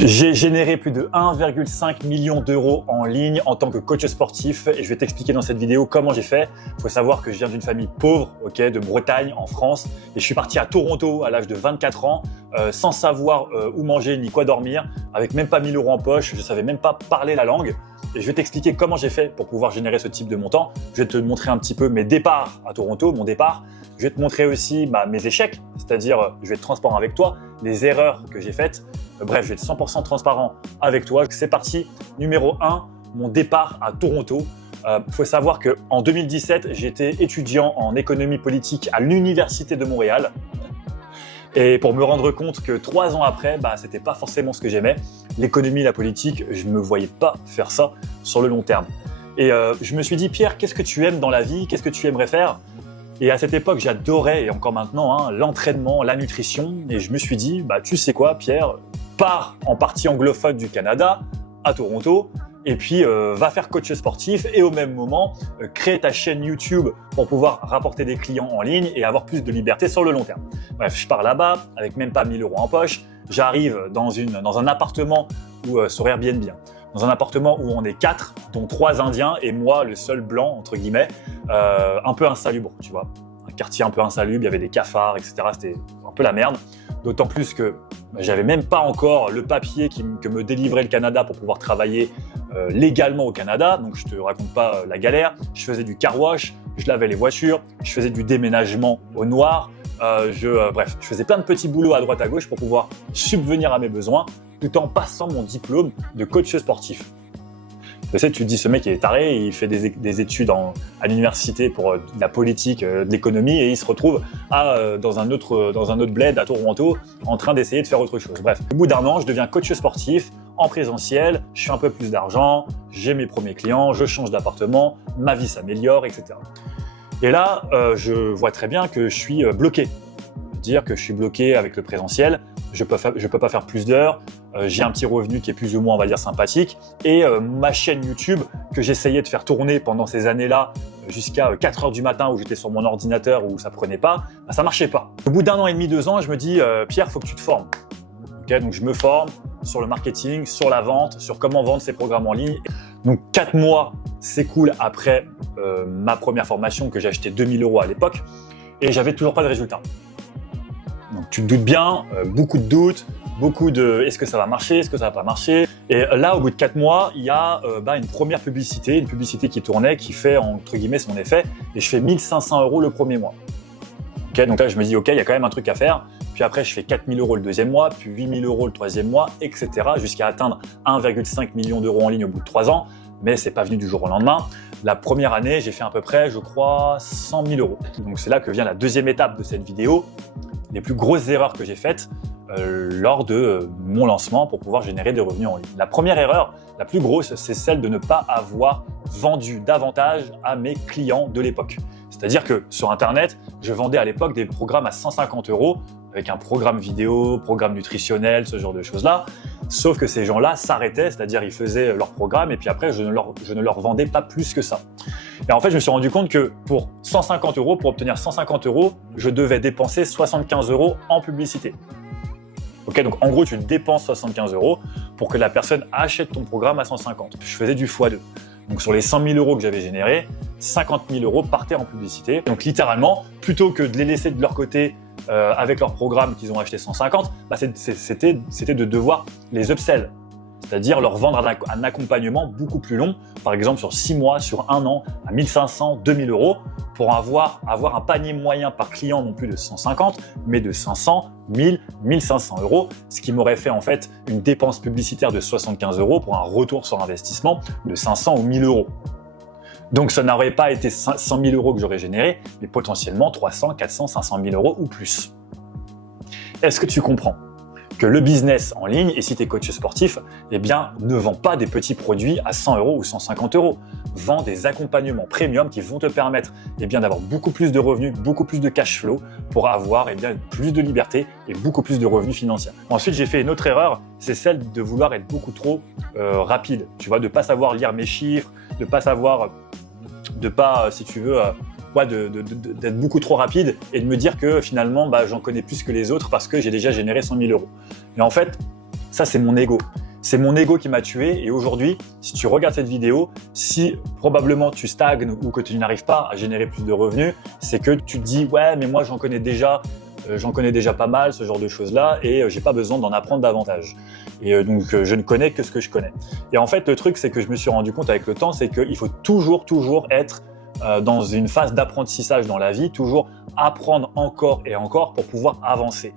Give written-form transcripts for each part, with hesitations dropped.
J'ai généré plus de 1,5 million d'euros en ligne en tant que coach sportif et je vais t'expliquer dans cette vidéo comment j'ai fait. Il faut savoir que je viens d'une famille pauvre, de Bretagne, en France, et je suis parti à Toronto à l'âge de 24 ans sans savoir où manger ni quoi dormir, avec même pas 1000 euros en poche, je savais même pas parler la langue. Et je vais t'expliquer comment j'ai fait pour pouvoir générer ce type de montant. Je vais te montrer un petit peu mes départs à Toronto, mon départ. Je vais te montrer aussi mes échecs, c'est-à-dire je vais être transparent avec toi, les erreurs que j'ai faites. Bref, je vais être 100% transparent avec toi. C'est parti. Numéro 1, mon départ à Toronto. Faut savoir qu'en 2017, j'étais étudiant en économie politique à l'Université de Montréal. Et pour me rendre compte que 3 ans après, c'était pas forcément ce que j'aimais. L'économie, la politique, je me voyais pas faire ça sur le long terme. Et je me suis dit, Pierre, qu'est-ce que tu aimes dans la vie? Qu'est-ce que tu aimerais faire? Et à cette époque, j'adorais, et encore maintenant, l'entraînement, la nutrition. Et je me suis dit, tu sais quoi, Pierre, pars en partie anglophone du Canada, à Toronto, et puis va faire coach sportif et au même moment, crée ta chaîne YouTube pour pouvoir rapporter des clients en ligne et avoir plus de liberté sur le long terme. Bref, je pars là-bas avec même pas 1000 euros en poche. J'arrive dans un appartement sur Airbnb, dans un appartement où on est 4, dont 3 Indiens et moi, le seul blanc, entre guillemets, un peu insalubre, tu vois. Un quartier un peu insalubre, il y avait des cafards, etc. C'était un peu la merde. D'autant plus que j'avais même pas encore le papier que me délivrait le Canada pour pouvoir travailler légalement au Canada. Donc je te raconte pas la galère. Je faisais du car wash, je lavais les voitures, je faisais du déménagement au noir. Bref, je faisais plein de petits boulots à droite à gauche pour pouvoir subvenir à mes besoins tout en passant mon diplôme de coach sportif. Tu sais, tu te dis, ce mec il est taré, il fait des études à l'université pour de la politique, de l'économie, et il se retrouve dans un autre bled à Toronto en train d'essayer de faire autre chose. Bref, au bout d'un an, je deviens coach sportif en présentiel, je fais un peu plus d'argent, j'ai mes premiers clients, je change d'appartement, ma vie s'améliore, etc. Et là, je vois très bien que je suis bloqué. Dire que je suis bloqué avec le présentiel, je peux pas faire plus d'heures, j'ai un petit revenu qui est plus ou moins, on va dire, sympathique, et ma chaîne YouTube que j'essayais de faire tourner pendant ces années-là jusqu'à 4 heures du matin où j'étais sur mon ordinateur où ça prenait pas, ça marchait pas. Au bout d'un an et demi, 2 ans, je me dis Pierre, faut que tu te formes. Donc je me forme sur le marketing, sur la vente, sur comment vendre ses programmes en ligne. Donc 4 mois s'écoulent après ma première formation que j'ai acheté 2000 euros à l'époque et j'avais toujours pas de résultat. Donc tu te doutes bien, beaucoup de doutes, beaucoup de est-ce que ça va marcher, est-ce que ça va pas marcher. Et là, au bout de 4 mois, il y a une première publicité, qui tournait, qui fait entre guillemets son effet, et je fais 1500 euros le premier mois. Donc là, je me dis, il y a quand même un truc à faire. Puis après, je fais 4000 euros le deuxième mois, puis 8000 euros le troisième mois, etc. jusqu'à atteindre 1,5 million d'euros en ligne au bout de 3 ans. Mais c'est pas venu du jour au lendemain. La première année, j'ai fait à peu près, je crois, 100 000 euros. Donc c'est là que vient la deuxième étape de cette vidéo. Les plus grosses erreurs que j'ai faites lors de mon lancement pour pouvoir générer des revenus en ligne. La première erreur, la plus grosse, c'est celle de ne pas avoir vendu davantage à mes clients de l'époque. C'est-à-dire que sur Internet, je vendais à l'époque des programmes à 150 euros avec un programme vidéo, programme nutritionnel, ce genre de choses-là. Sauf que ces gens-là s'arrêtaient, c'est-à-dire ils faisaient leur programme et puis après, je ne leur vendais pas plus que ça. Et en fait, je me suis rendu compte que pour 150 euros, pour obtenir 150 euros, je devais dépenser 75 euros en publicité. Donc en gros, tu dépenses 75 euros pour que la personne achète ton programme à 150. Je faisais du x2. Donc sur les 100 000 euros que j'avais générés, 50 000 euros partaient en publicité. Donc littéralement, plutôt que de les laisser de leur côté avec leur programme qu'ils ont acheté 150, c'était de devoir les upsell. C'est-à-dire leur vendre un accompagnement beaucoup plus long, par exemple sur 6 mois, sur 1 an, à 1500, 2000 euros, pour avoir un panier moyen par client non plus de 150, mais de 500, 1000, 1500 euros, ce qui m'aurait fait en fait une dépense publicitaire de 75 euros pour un retour sur investissement de 500 ou 1000 euros. Donc ça n'aurait pas été 100 000 euros que j'aurais généré, mais potentiellement 300, 400, 500 000 euros ou plus. Est-ce que tu comprends que le business en ligne, et si tu es coach sportif, ne vend pas des petits produits à 100 euros ou 150 euros. Vend des accompagnements premium qui vont te permettre d'avoir beaucoup plus de revenus, beaucoup plus de cash flow pour avoir plus de liberté et beaucoup plus de revenus financiers. Ensuite, j'ai fait une autre erreur, c'est celle de vouloir être beaucoup trop rapide. Tu vois, de ne pas savoir lire mes chiffres, de ne pas savoir, si tu veux, d'être beaucoup trop rapide et de me dire que finalement, j'en connais plus que les autres parce que j'ai déjà généré 100 000 euros. Mais en fait, Ça, c'est mon ego. C'est mon ego qui m'a tué et aujourd'hui, si tu regardes cette vidéo, si probablement tu stagnes ou que tu n'arrives pas à générer plus de revenus, c'est que tu te dis « ouais, mais moi j'en connais déjà pas mal, ce genre de choses-là et j'ai pas besoin d'en apprendre davantage. » Et donc, je ne connais que ce que je connais. Et en fait, le truc, c'est que je me suis rendu compte avec le temps, c'est qu'il faut toujours être dans une phase d'apprentissage dans la vie, toujours apprendre encore et encore pour pouvoir avancer.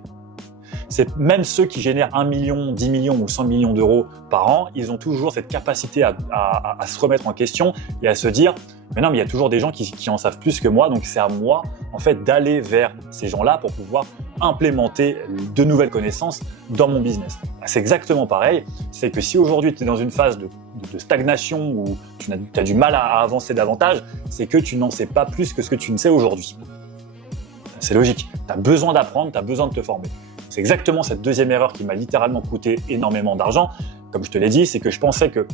C'est même ceux qui génèrent 1 million, 10 millions ou 100 millions d'euros par an, ils ont toujours cette capacité à se remettre en question et à se dire « mais non, mais il y a toujours des gens qui en savent plus que moi, donc c'est à moi en fait d'aller vers ces gens-là pour pouvoir implémenter de nouvelles connaissances dans mon business. » C'est exactement pareil, c'est que si aujourd'hui tu es dans une phase de stagnation où tu as du mal à avancer davantage, c'est que tu n'en sais pas plus que ce que tu ne sais aujourd'hui. C'est logique, tu as besoin d'apprendre, tu as besoin de te former. C'est exactement cette deuxième erreur qui m'a littéralement coûté énormément d'argent. Comme je te l'ai dit, c'est que je pensais que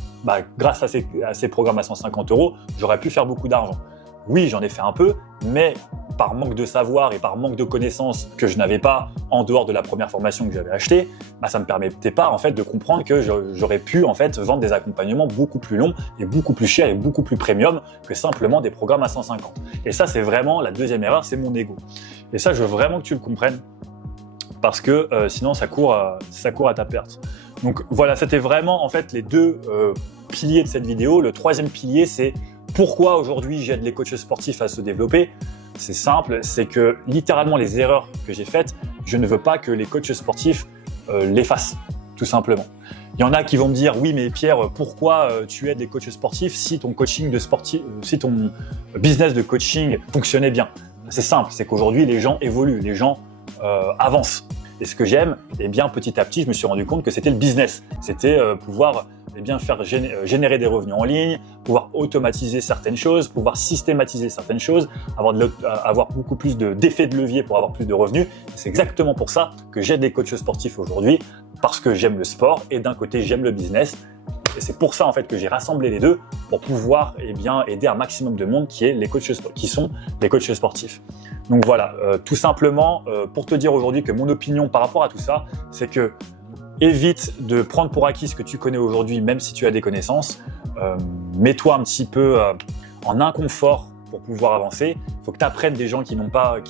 grâce à ces programmes à 150 €, j'aurais pu faire beaucoup d'argent. Oui, j'en ai fait un peu, mais par manque de savoir et par manque de connaissances que je n'avais pas en dehors de la première formation que j'avais achetée, ça ne me permettait pas en fait de comprendre que j'aurais pu en fait vendre des accompagnements beaucoup plus longs et beaucoup plus chers et beaucoup plus premium que simplement des programmes à 150. Et ça, c'est vraiment la deuxième erreur, c'est mon ego. Et ça, je veux vraiment que tu le comprennes, parce que sinon ça court à ta perte. Donc voilà, c'était vraiment en fait les deux piliers de cette vidéo. Le troisième pilier, c'est pourquoi aujourd'hui j'aide les coachs sportifs à se développer. C'est simple, c'est que littéralement les erreurs que j'ai faites, je ne veux pas que les coachs sportifs les fassent, tout simplement. Il y en a qui vont me dire « oui, mais Pierre, pourquoi tu aides les coachs sportifs si ton si ton business de coaching fonctionnait bien ?» C'est simple, c'est qu'aujourd'hui les gens évoluent, les gens avance. Et ce que j'aime, bien petit à petit, je me suis rendu compte que c'était le business. C'était pouvoir faire générer des revenus en ligne, pouvoir automatiser certaines choses, pouvoir systématiser certaines choses, avoir beaucoup plus d'effets de levier pour avoir plus de revenus. C'est exactement pour ça que j'aide les coachs sportifs aujourd'hui, parce que j'aime le sport et d'un côté j'aime le business. Et c'est pour ça en fait que j'ai rassemblé les deux pour pouvoir aider un maximum de monde qui sont les coachs sportifs. Donc voilà, tout simplement pour te dire aujourd'hui que mon opinion par rapport à tout ça, c'est que évite de prendre pour acquis ce que tu connais aujourd'hui, même si tu as des connaissances. Mets-toi un petit peu en inconfort pour pouvoir avancer. Il faut que tu apprennes des gens qui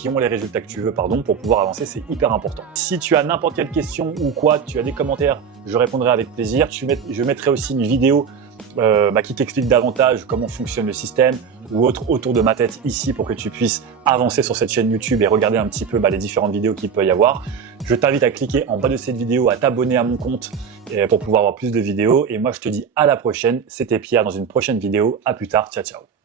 ont les résultats que tu veux, pour pouvoir avancer, c'est hyper important. Si tu as n'importe quelle question ou quoi, tu as des commentaires, je répondrai avec plaisir. Je mettrai aussi une vidéo qui t'explique davantage comment fonctionne le système ou autre autour de ma tête ici pour que tu puisses avancer sur cette chaîne YouTube et regarder un petit peu les différentes vidéos qu'il peut y avoir. Je t'invite à cliquer en bas de cette vidéo, à t'abonner à mon compte pour pouvoir avoir plus de vidéos. Et moi, je te dis à la prochaine. C'était Pierre dans une prochaine vidéo. À plus tard. Ciao, ciao.